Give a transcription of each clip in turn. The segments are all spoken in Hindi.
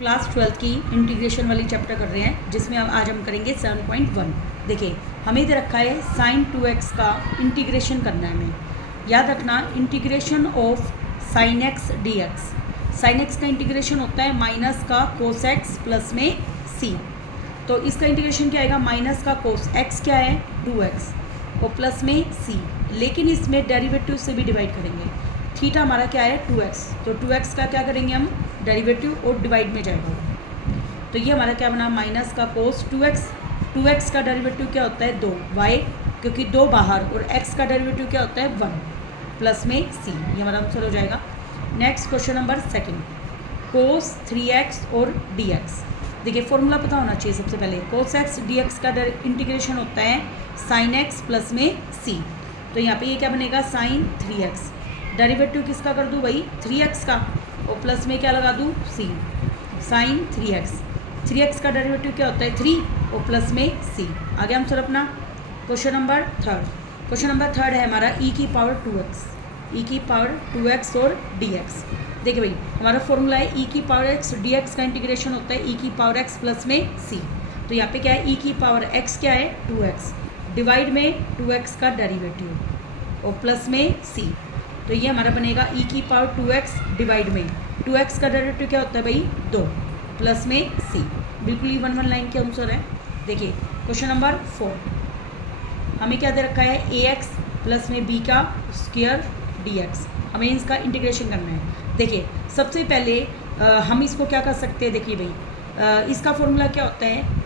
क्लास 12 की इंटीग्रेशन वाली चैप्टर कर रहे हैं, जिसमें अब आज हम करेंगे 7.1। देखिए, हमें दे रखा है sin 2x का इंटीग्रेशन करना है। हमें याद रखना, integration of sin x dx, sin x का इंटीग्रेशन होता है माइनस का cos x प्लस में c। तो इसका इंटीग्रेशन क्या आएगा, माइनस का cos x क्या है 2x और प्लस में c, लेकिन इसमें डेरिवेटिव से भी डिवाइड करेंगे। थीटा हमारा क्या है 2x, तो 2x का क्या करेंगे हम डेरिवेटिव और डिवाइड में जाएगा। तो ये हमारा क्या बना, माइनस का cos 2x, 2x का डेरिवेटिव क्या होता है 2, y क्योंकि 2 बाहर, और x का डेरिवेटिव क्या होता है 1 प्लस में c। ये हमारा आंसर हो जाएगा। Next question number 2, cos 3x और dx। देखिए, फॉर्मूला पता होना चाहिए सबसे पहले। cos x dx का इंटीग्रेशन होता है sin x प्लस में c। तो यहाँ पे ये क्या बनेगा sin 3x, डेरिवेटिव किसका कर दूँ भाई 3x का, और प्लस में क्या लगा दूँ c, sin 3x। 3x का डेरिवेटिव क्या होता है 3 और प्लस में c। आगे हम सर अपना क्वेश्चन नंबर 3। क्वेश्चन नंबर 3 है हमारा e की पावर 2x, e की पावर 2x और dx। देखिए भाई, हमारा फॉर्मूला है e की पावर x dx का इंटीग्रेशन होता है e की पावर x प्लस में c। तो यहाँ पे क्या है, e की पावर x क्या है 2x, डिवाइड में 2x का डेरिवेटिव और प्लस में c। तो ये हमारा बनेगा e की पावर 2x डिवाइड में 2x का डेरिवेटिव क्या होता है भाई 2 प्लस में c। बिल्कुल ही 1 लाइन के अनुसार है। देखिए क्वेश्चन नंबर 4, हमें क्या दे रखा है ax प्लस में b का स्क्वायर dx। हमें इसका इंटीग्रेशन करना है। देखिए सबसे पहले हम इसको क्या कर सकते हैं, देखिए भाई इसका फॉर्मूला क्या होता है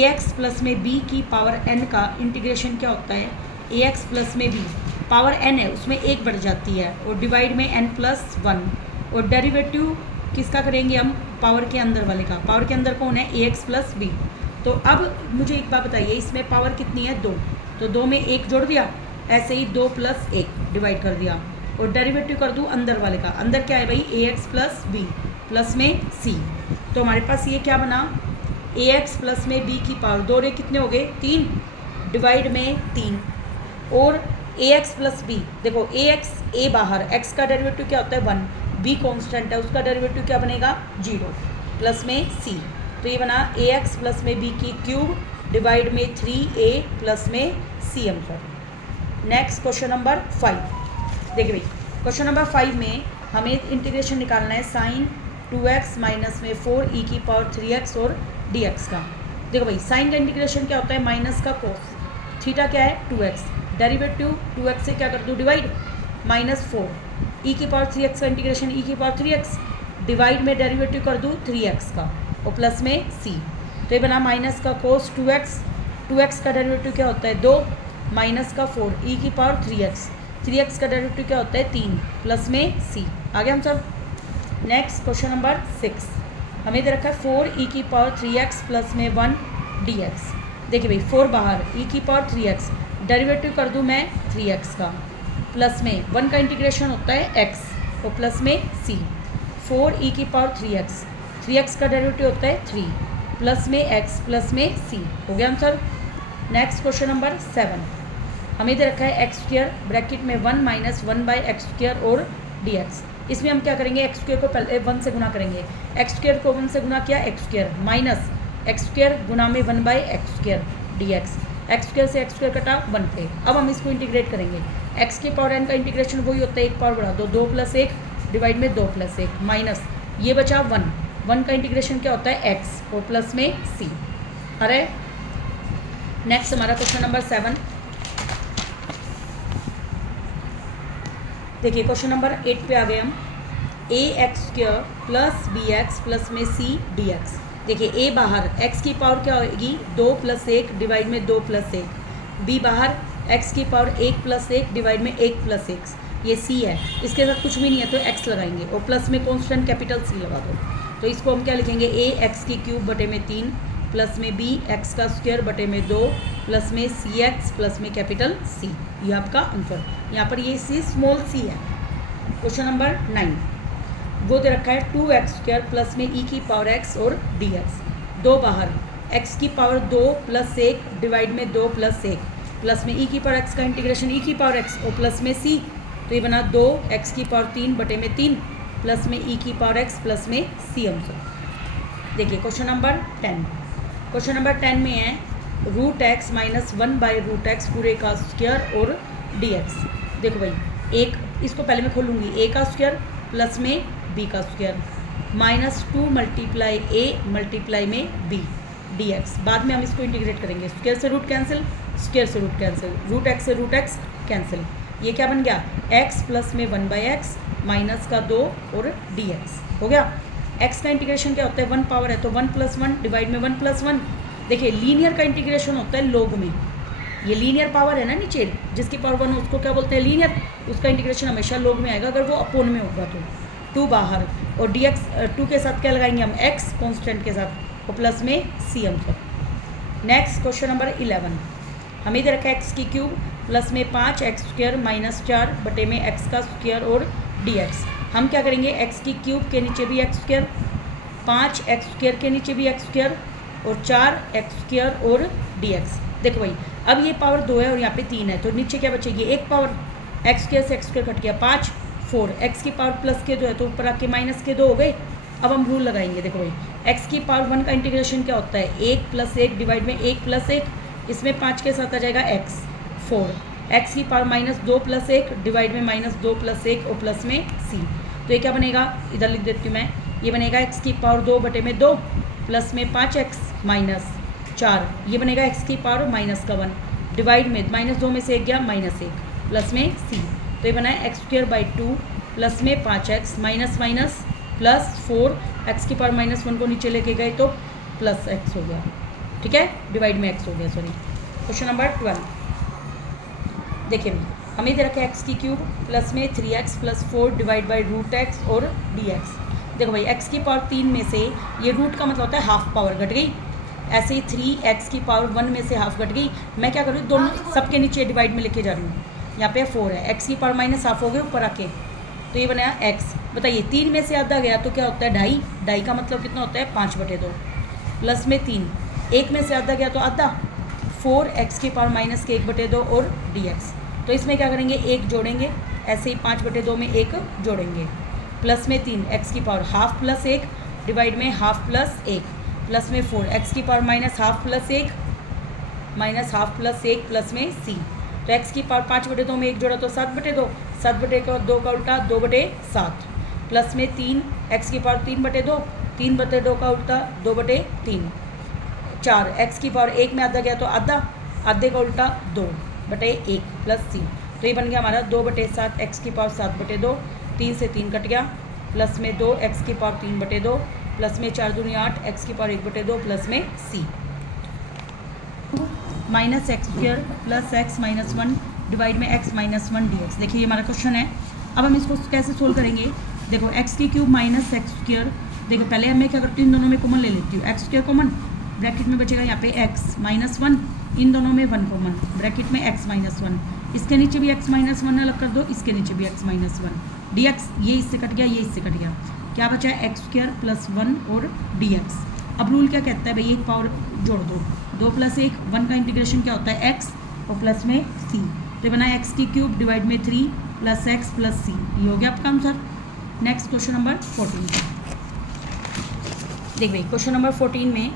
ax प्लस में b की पावर n का इंटीग्रेशन क्या होता है ax प्लस में b, पावर n है उसमें 1 बढ़ जाती है और डिवाइड में n प्लस 1, और डेरिवेटिव किसका करेंगे हम पावर के अंदर वाले का। पावर के अंदर कौन है ax प्लस b। तो अब मुझे एक बात बताइए, इसमें पावर कितनी है 2, तो 2 में 1 जोड़ दिया, ऐसे ही 2 प्लस 1 डिवाइड कर दिया, और डेरिवेटिव कर दूँ अंदर वाले का। अंदर क्या है भाई ax प्लस b प्लस में c। तो हमारे पास ये क्या बना ax प्लस में b की पावर 2 रे कितने हो गए 3 डिवाइड में 3, और ax प्लस b। देखो ax a बाहर, x का डेरिवेटिव क्या होता है 1, b कांस्टेंट है उसका डेरिवेटिव क्या बनेगा 0 प्लस में c। तो ये बना ax प्लस में b की क्यूब डिवाइड में 3a प्लस में c answer. Next question number 5। देखिए भाई, क्वेश्चन नंबर 5 में हमें इंटीग्रेशन निकालना है साइन 2x माइनस में 4 e की पावर 3x और dx का। देखो भाई, साइन का इंटीग्रेशन क्या होता है माइनस का cos, थीटा क्या है 2x, डेरिवेटिव 2x से क्या कर दूँ डिवाइड, माइनस 4 e की पावर 3x का इंटीग्रेशन e की पावर 3x डिवाइड में डेरिवेटिव कर दूँ 3x का और प्लस में c। तो ये बना माइनस का cos 2x, 2x का डेरिवेटिव क्या होता है 2, माइनस का 4 e की पावर 3x, 3x का डेरिवेटिव क्या होता है 3 प्लस में c। आगे हम सब नेक्स्ट क्वेश्चन नंबर 6, हमें दे रखा है 4 e की पावर 3x प्लस में 1 dx। देखिए भाई 4 बाहर, e की पावर 3x डेरिवेटिव कर दूं मैं 3x का, प्लस में 1 का इंटीग्रेशन होता है x और प्लस में c। 4 e की पावर 3x, 3x का डेरिवेटिव होता है 3 प्लस में x प्लस में c। हो गया आंसर। नेक्स्ट क्वेश्चन नंबर 7, हमें दे रखा है एक्स स्क्वायर ब्रैकेट में 1 माइनस 1 बाई एक्स स्क्वायर और dx। इसमें हम क्या करेंगे, एक्स स्क्वायर को पहले 1 से गुना करेंगे, एक्स स्क्वायर को 1 से गुना किया x square minus x square गुना में 1 by x square dx। X square से एक्स स्क्वायर कटा 1 पे। अब हम इसको इंटीग्रेट करेंगे, एक्स के पावर n का इंटीग्रेशन वही होता है 1 पावर बढ़ा दो, 2 प्लस 1 डिवाइड में 2 प्लस 1 माइनस ये बचा 1 का इंटीग्रेशन क्या होता है x और प्लस में c। अरे नेक्स्ट हमारा क्वेश्चन नंबर 7। देखिए क्वेश्चन नंबर 8 पे आ गए हम, a x square plus b x plus में सी डी एक्स। देखिए a बाहर, x की पावर क्या होगी 2 प्लस 1 डिवाइड में 2 प्लस 1, b बाहर x की पावर 1 प्लस 1 डिवाइड में 1 प्लस 1, ये c है, इसके साथ कुछ भी नहीं है तो x लगाएंगे और प्लस में कॉन्स्टेंट कैपिटल c लगा दो। तो इसको हम क्या लिखेंगे a x की क्यूब बटे में 3 प्लस में b x का स्क्वायर बटे में 2 प्लस में सी एक्स प्लस में कैपिटल c। ये आपका आंसर। यहाँ पर ये c स्मॉल c है। क्वेश्चन नंबर 9, वो दे रखा है 2x स्क्वायर प्लस में e की पावर x और dx। 2 बाहर, x की पावर 2 प्लस 1 डिवाइड में 2 प्लस 1 प्लस में e की पावर x का इंटीग्रेशन e की पावर x और प्लस में c। तो ये बना 2x की पावर 3 बटे में 3 प्लस में e की पावर x प्लस में c आंसर। देखिए क्वेश्चन नंबर 10, क्वेश्चन नंबर 10 में है root X minus 1 by root X पूरे का स्क्वायर और डी एक्स। देखो भाई एक इसको पहले मैं खोलूँगी, ए का स्क्वायर प्लस में बी का square minus 2 multiply A multiply में बी डी एक्स। बाद में हम इसको इंटीग्रेट करेंगे, स्क्वायर से रूट कैंसिल, स्क्वायर से रूट कैंसिल, रूट एक्स से रूट एक्स कैंसिल। ये क्या बन गया, एक्स प्लस में 1 बाई एक्स माइनस का 2 और डी एक्स हो गया। एक्स का इंटीग्रेशन क्या होता है, 1 पावर है तो 1 + 1 डिवाइड में 1 + 1। देखिए लीनियर का इंटीग्रेशन होता है लोग में, ये लीनियर पावर है ना नीचे, जिसकी पावर 1 उसको क्या बोलते हैं लीनियर, उसका इंटीग्रेशन हमेशा लोग में आएगा अगर वो अपोन में होगा तो 2 बाहर और डी एक्स 2 के साथ क्या लगाएंगे हम, एक्स कॉन्स्टेंट के साथ और प्लस में सी हम सब। नेक्स्ट क्वेश्चन नंबर 11, हमें इधर रखा एक्स की क्यूब प्लस में 5 एक्स स्क्वायर माइनस 4 बटे में एक्स का स्क्वायर और डी एक्स। हम क्या करेंगे, एक्स की क्यूब के नीचे भी एक्स स्क्वायर, 5 एक्स स्क्वायर के नीचे भी एक्स स्क्वायर और 4 एक्स स्क्वायर और डी एक्स। देखो भाई अब ये पावर 2 है और यहाँ पे 3 है तो नीचे क्या बचेगी, एक पावर, एक्स स्क्वायर से एक्स स्क्वायर कट गया 5 4, एक्स की पावर प्लस के 2 है तो ऊपर आके माइनस के 2 हो गए। अब हम रूल लगाएंगे, देखो भाई एक्स की पावर 1 का इंटीग्रेशन क्या होता है, 1 + 1 डिवाइड में 1 + 1, इसमें 5 के साथ आ जाएगा एक्स 4, एक्स की पावर -2 + 1 डिवाइड में -2 + 1 और प्लस में सी। तो ये क्या बनेगा, इधर लिख देती हूँ मैं, ये बनेगा एक्स की पावर 2 बटे में 2 प्लस में 5x माइनस 4, ये बनेगा एक्स की पावर -1 डिवाइड में -2 में से 1 गया -1 प्लस में सी। तो ये बना है x²/2 प्लस में 5x minus minus plus 4, x की पावर -1 को नीचे लेके गए तो प्लस x हो गया, ठीक है, डिवाइड में x हो गया, सॉरी। क्वेश्चन नंबर 12, देखिए हमें इधर रखा है एक्स की क्यूब प्लस में 3x + 4 divide by root X और डी एक्स। देखो भाई एक्स की पावर 3 में से ये रूट का मतलब होता है हाफ पावर घट गई, ऐसे ही 3x की पावर 1 में से हाफ घट गई। मैं क्या करूँ, दोनों सबके नीचे डिवाइड में लेके जा रही हूँ, यहाँ पे 4 है, एक्स की पावर -हाफ हो गए ऊपर आके, तो ये बनाया एक्स। बताइए 3 में से आधा गया तो क्या होता है, 2.5, 2.5 का मतलब कितना होता है 5/2 प्लस में 3, 1 में से आधा गया तो आधा 4, एक्स की पावर -1/2 और डी एक्स। तो इसमें क्या करेंगे, 1 जोड़ेंगे, ऐसे ही 5/2 में 1 जोड़ेंगे, प्लस में 3 एक्स की पावर ½ + 1 डिवाइड में ½ + 1 प्लस में 4 एक्स की पावर -½ + 1 -½ + 1 प्लस में सी। तो एक्स की पावर 5/2 में 1 जोड़ा तो 7/2, 7/2 का उल्टा 2/7 प्लस में 3 एक्स की पावर 3/2, 3/2 का उल्टा 2/3, 4 एक्स की पावर 1 में आधा गया तो आधा, आधे का उल्टा 2/1 प्लस सी। तो ये बन गया हमारा 2/7 एक्स की पावर 7/2, 3 से 3 कट गया, प्लस में 2 एक्स की पावर 3/2 प्लस में 4 दूनी 8 एक्स की पावर 1/2 प्लस में सी। -x² प्लस x -1 डिवाइड में x -1 डी एक्स। देखिए ये हमारा क्वेश्चन है। अब हम इसको कैसे सोल्व करेंगे, देखो एक्स की क्यूब -x², देखो पहले मैं क्या करती हूँ, इन दोनों में कॉमन ले लेती हूँ, x² कॉमन, ब्रैकेट में बचेगा यहाँ पे x -1, इन दोनों में 1 कॉमन, ब्रैकेट में x -1, इसके नीचे भी x -1 अलग कर दो, इसके नीचे भी x -1 dx, ये इससे कट गया, ये इससे कट गया, क्या बचा है x² + 1 और dx। अब रूल क्या कहता है भाई, एक पावर जोड़ दो, 2 + 1, 1 का इंटीग्रेशन क्या होता है x और प्लस में c। तो बना एक्स की क्यूब डिवाइड में 3 + x + c, ये हो गया आपका आंसर। नेक्स्ट क्वेश्चन नंबर 14, देख भाई क्वेश्चन नंबर 14 में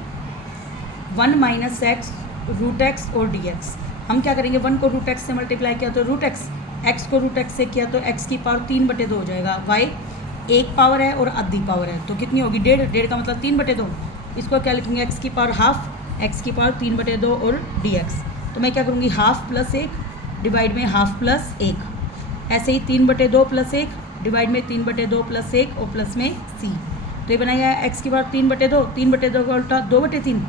1 - x रूट x और dx। हम क्या करेंगे, 1 को रूट x से मल्टीप्लाई किया तो रूट x को रूट x से किया तो x की पावर 3/2 हो जाएगा, y एक पावर है और आधी पावर है तो कितनी होगी, 1.5 का मतलब 3/2। इसको क्या लिखेंगे, x की पावर ½ x की पावर 3/2 और dx। तो मैं क्या करूँगी, ½ + 1 डिवाइड में ½ + 1, ऐसे ही 3/2 + 1 डिवाइड में 3/2 + 1 और प्लस में c। तो ये बनाया x की पावर 3/2, 3/2 का उल्टा 2/3,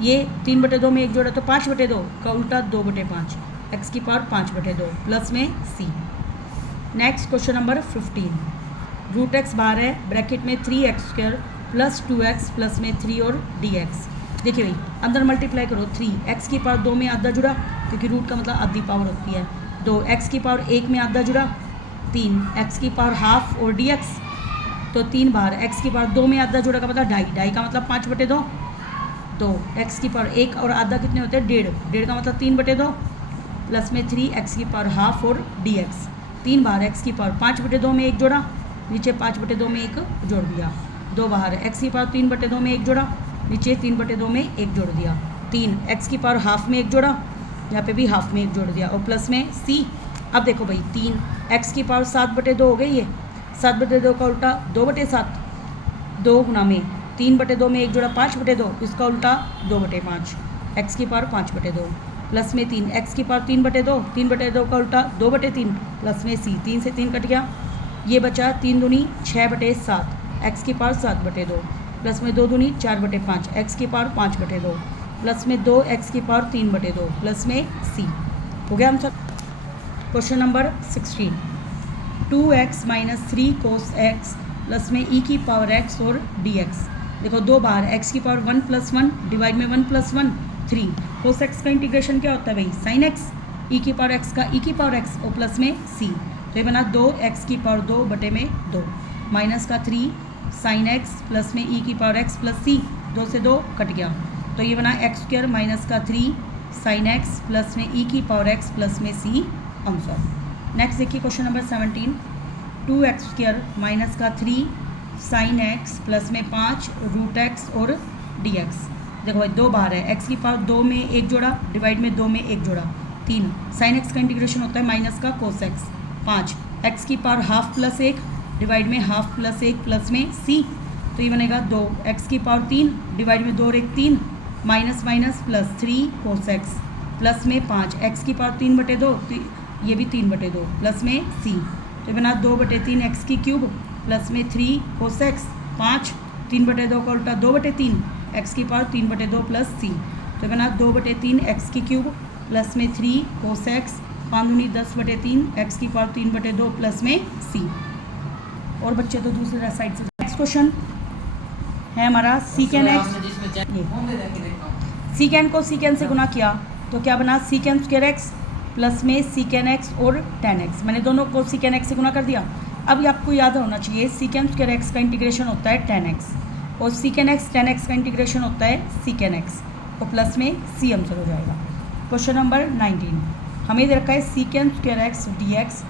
ये 3/2 में 1 जोड़ा तो 5/2 का उल्टा 2/5, x की पावर 5/2 प्लस में c। Next question number 15, root x बाहर है, ब्रैकेट में 3x² प्लस 2x प्लस में 3 और dx। देखिए भाई अंदर मल्टीप्लाई करो, 3 एक्स की पावर 2 में आधा जुड़ा, क्योंकि रूट का मतलब आधी पावर होती है, 2 एक्स की पावर 1 में आधा जुड़ा, 3 एक्स की पावर ½ और dx, तो 3 बाहर, एक्स की पावर 2 में आधा जुड़ा का मतलब 2.5, 2.5 का मतलब 5/2, 2 एक्स की पावर 1 और आधा कितने होते हैं, 1.5 का मतलब 3/2 प्लस में 3 एक्स की पावर ½ और dx, 3 बाहर, एक्स की पावर 5/2 में 1 जोड़ा, नीचे 5/2 में 1 जोड़ दिया, 2 बाहर, एक्स की पावर 3/2 में 1 जोड़ा, नीचे 3/2 में एक जोड़ दिया, 3 एक्स की पावर हाफ में एक जोड़ा, यहाँ पे भी हाफ में एक जोड़ दिया और प्लस में सी। अब देखो भाई 3 एक्स की पावर 7/2 हो गई है, 7/2 का उल्टा 2/7, 2 गुना में 3/2 में एक जोड़ा 5/2, इसका उल्टा 2/5, एक्स की पावर 5/2 प्लस में 3 एक्स की पावर 3/2, 3/2 का उल्टा 2/3 प्लस में सी, 3 से 3 कट गया, ये बचा 3 दूनी 6/7, एक्स की पावर 7/2 प्लस में 2 दूनी 4/5, एक्स की पावर 5/2 प्लस में 2 एक्स की पावर 3/2 प्लस में सी। हो गया answer. Question number 16, 2x - 3 cos x plus में e की पावर x और dx। देखो दो बार x की पावर 1 + 1 डिवाइड में 1 + 1 3, cos x का इंटीग्रेशन क्या होता है भाई, sin x, e की पावर x का e की पावर x और प्लस में c, तो ये बना 2x की पावर 2/2 माइनस का 3 sin x प्लस में e की पावर x प्लस c, 2 से 2 कट गया, तो ये बना x² माइनस का 3 sin x प्लस में e की पावर x प्लस में c आंसर। नेक्स्ट देखिए क्वेश्चन नंबर 17, 2x² माइनस का 3 sin x प्लस में 5 √x और dx। देखो भाई दो बार है, x की पावर 2 में एक जोड़ा डिवाइड में 2 में एक जोड़ा, 3 sin x का इंटीग्रेशन होता है माइनस का cos x, 5 x की पावर हाफ प्लस 1 डिवाइड में हाफ प्लस 1 प्लस में c, तो ये बनेगा 2 x की पावर 3 डिवाइड में 2 और 1 3 minus minus plus 3 cos x plus में 5 x की पावर 3/2, ये भी 3/2 प्लस में c, तो ये बना 2/3 एक्स की क्यूब प्लस में 3 cos x, 5 3/2 का उल्टा 2/3 एक्स की पावर 3/2 प्लस c, तो ये बना 2/3 एक्स की क्यूब प्लस में 3 cos x, 5 दूनी 10/3 एक्स की पावर 3/2 प्लस में c। और बच्चे तो दूसरे साइड से। नेक्स्ट क्वेश्चन है हमारा सीकेन एक्स, सीकेन को सीकेन से गुना किया तो क्या बना सीकेन² एक्स प्लस में सीकेन एक्स और tan x, मैंने दोनों को सीकेन एक्स से गुना कर दिया। अब आपको याद होना चाहिए सीकेन² एक्स का इंटीग्रेशन होता है tan x और सीकेन एक्स tan x का इंटीग्रेशन होता है सीकेन एक्स, तो प्लस में सी आंसर हो जाएगा। क्वेश्चन नंबर 19, हमें दे रखा है सीकेन² एक्स dx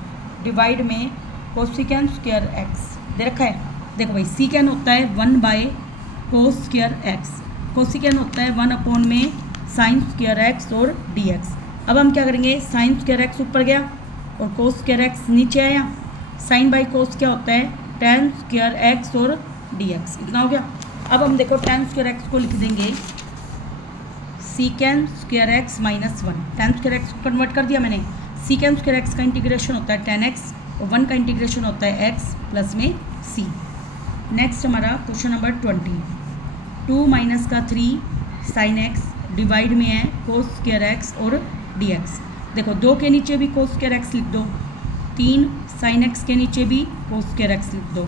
डिवाइड में कोसिकेन² एक्स दे रखा है। देखो भाई सीकेन होता है 1/cos² एक्स, कोसिकेन होता है 1 में sin² एक्स और dx। अब हम क्या करेंगे, sin² एक्स ऊपर गया और cos² एक्स नीचे आया, sin बाई cos क्या होता है tan² एक्स और dx, इतना हो गया। अब हम देखो tan² एक्स को लिख देंगे सीकेन² एक्स माइनस 1, tan² एक्स को कन्वर्ट कर दिया मैंने, सीकेन² एक्स का इंटीग्रेशन होता है tan x और 1 का इंटीग्रेशन होता है x प्लस में c। नेक्स्ट हमारा क्वेश्चन नंबर 20, 2 माइनस का 3 sin x डिवाइड में है cos² एक्स और dx। देखो 2 के नीचे भी cos² एक्स लिख दो, 3 sin x के नीचे भी cos² एक्स लिख दो,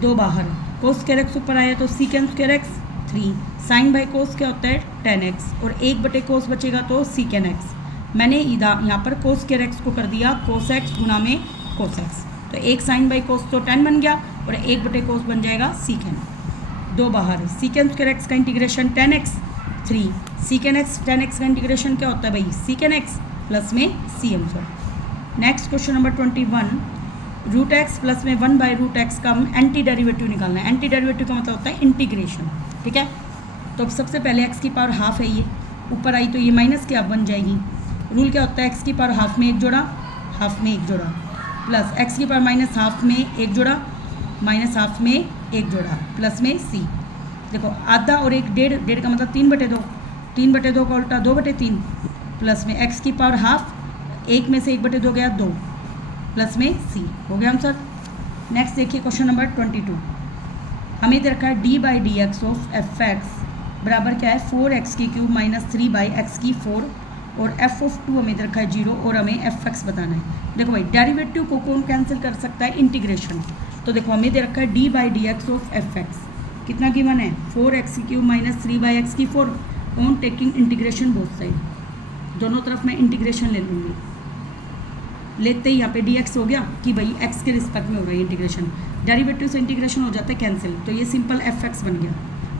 2 बाहर cos² एक्स ऊपर आया तो सीकेन² एक्स, 3 sin बाई cos क्या होता है tan x और 1/cos बचेगा तो सीकेन एक्स। मैंने यहाँ पर cos² एक्स को कर दिया cos x गुना में cos x, तो 1 sin बाई cos तो tan बन गया और 1/cos बन जाएगा सीकेन, 2 बाहर सीकेन² एक्स का integration tan x, 3 secant X tan x का इंटीग्रेशन क्या होता है भाई सीकेन एक्स प्लस में C answer. Next question number 21, √x plus में 1/√x का हम एंटी डेरिवेटिव निकालना है। एंटी डेरिवेटिव का मतलब होता है इंटीग्रेशन, ठीक है। तो अब सबसे पहले x की पावर हाफ है, ये ऊपर आई तो ये माइनस क्या बन जाएगी। रूल क्या होता है x की पावर हाफ में एक जोड़ा, हाफ में एक जोड़ा, प्लस x की पावर माइनस हाफ में एक जोड़ा, माइनस हाफ में एक जोड़ा, प्लस में c। देखो आधा और एक डेढ़, डेढ़ का मतलब 3/2, 3/2 का उल्टा 2/3 प्लस में x की पावर हाफ, एक में से 1/2 गया 2 प्लस में c, हो गया आंसर। नेक्स्ट देखिए क्वेश्चन नंबर 22, हमें दे रखा है d/dx ऑफ f(x) बराबर क्या है 4x³ माइनस 3/x⁴ और f(2) हमें दे रखा है 0 और हमें f(x) बताना है। देखो भाई डेरिवेटिव को कौन कैंसिल कर सकता है, इंटीग्रेशन। तो देखो हमें दे रखा है d/dx ऑफ f(x) कितना गिवन है 4x³ minus 3/x⁴ on taking integration both side, दोनों तरफ मैं इंटीग्रेशन ले लूँगी। लेते ही यहाँ पे dx हो गया कि भाई x के रिस्पेक्ट में हो रहा है इंटीग्रेशन, डेरिवेटिव से इंटीग्रेशन हो जाता है कैंसिल, तो ये सिंपल f(x) बन गया,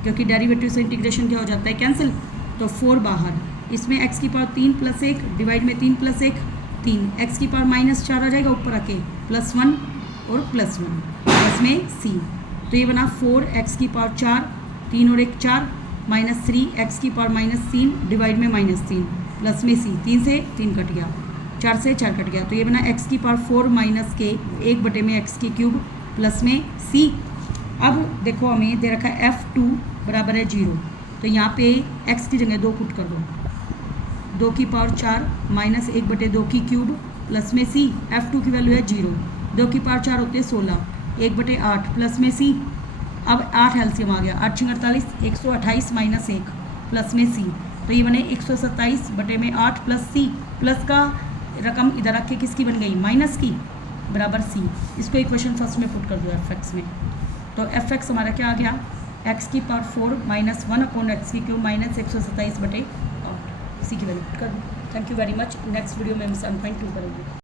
क्योंकि डेरिवेटिव से इंटीग्रेशन क्या हो जाता है कैंसिल, तो 4 बाहर, इसमें x की पावर 3 + 1 डिवाइड में 3 + 1 3, x की पावर -4 आ जाएगा ऊपर आके, +1 और +1 प्लस में c, तो ये बना 4x की पावर 4 3 और 1 4 -3 x की पावर -3 डिवाइड में -3 प्लस में c, 3 से 3 कट गया, 4 से 4 कट गया, तो ये बना x की पावर 4 माइनस के 1 बटे में x की क्यूब प्लस में c। अब देखो हमें दे रखा है f2 बराबर है 0, तो यहाँ पे x की जगह 2 पुट कर दो, 2 की पावर 4 माइनस 1 बटे 2 की क्यूब प्लस में c। f2 की वैल्यू है 0, 2 की पावर 4 होते हैं 16, 1 बटे 8 प्लस में c। अब 8 एलसीएम आ गया, 8 48, 128 माइनस 1 प्लस में c, तो ये बने 127 बटे में 8 प्लस c। प्लस का रकम इधर रख के किसकी बन गई, माइनस की, बराबर c। इसको इक्वेशन फर्स्ट में पुट कर दो fx में, तो fx हमारा क्या आ गया, x की पावर 4 माइनस 1 अपॉन एक्स की क्यूब माइनस 127 बटे 8, इसी की वैल्यू पुट कर दो। Thank you very much. Next video में हम 7.2 करेंगे।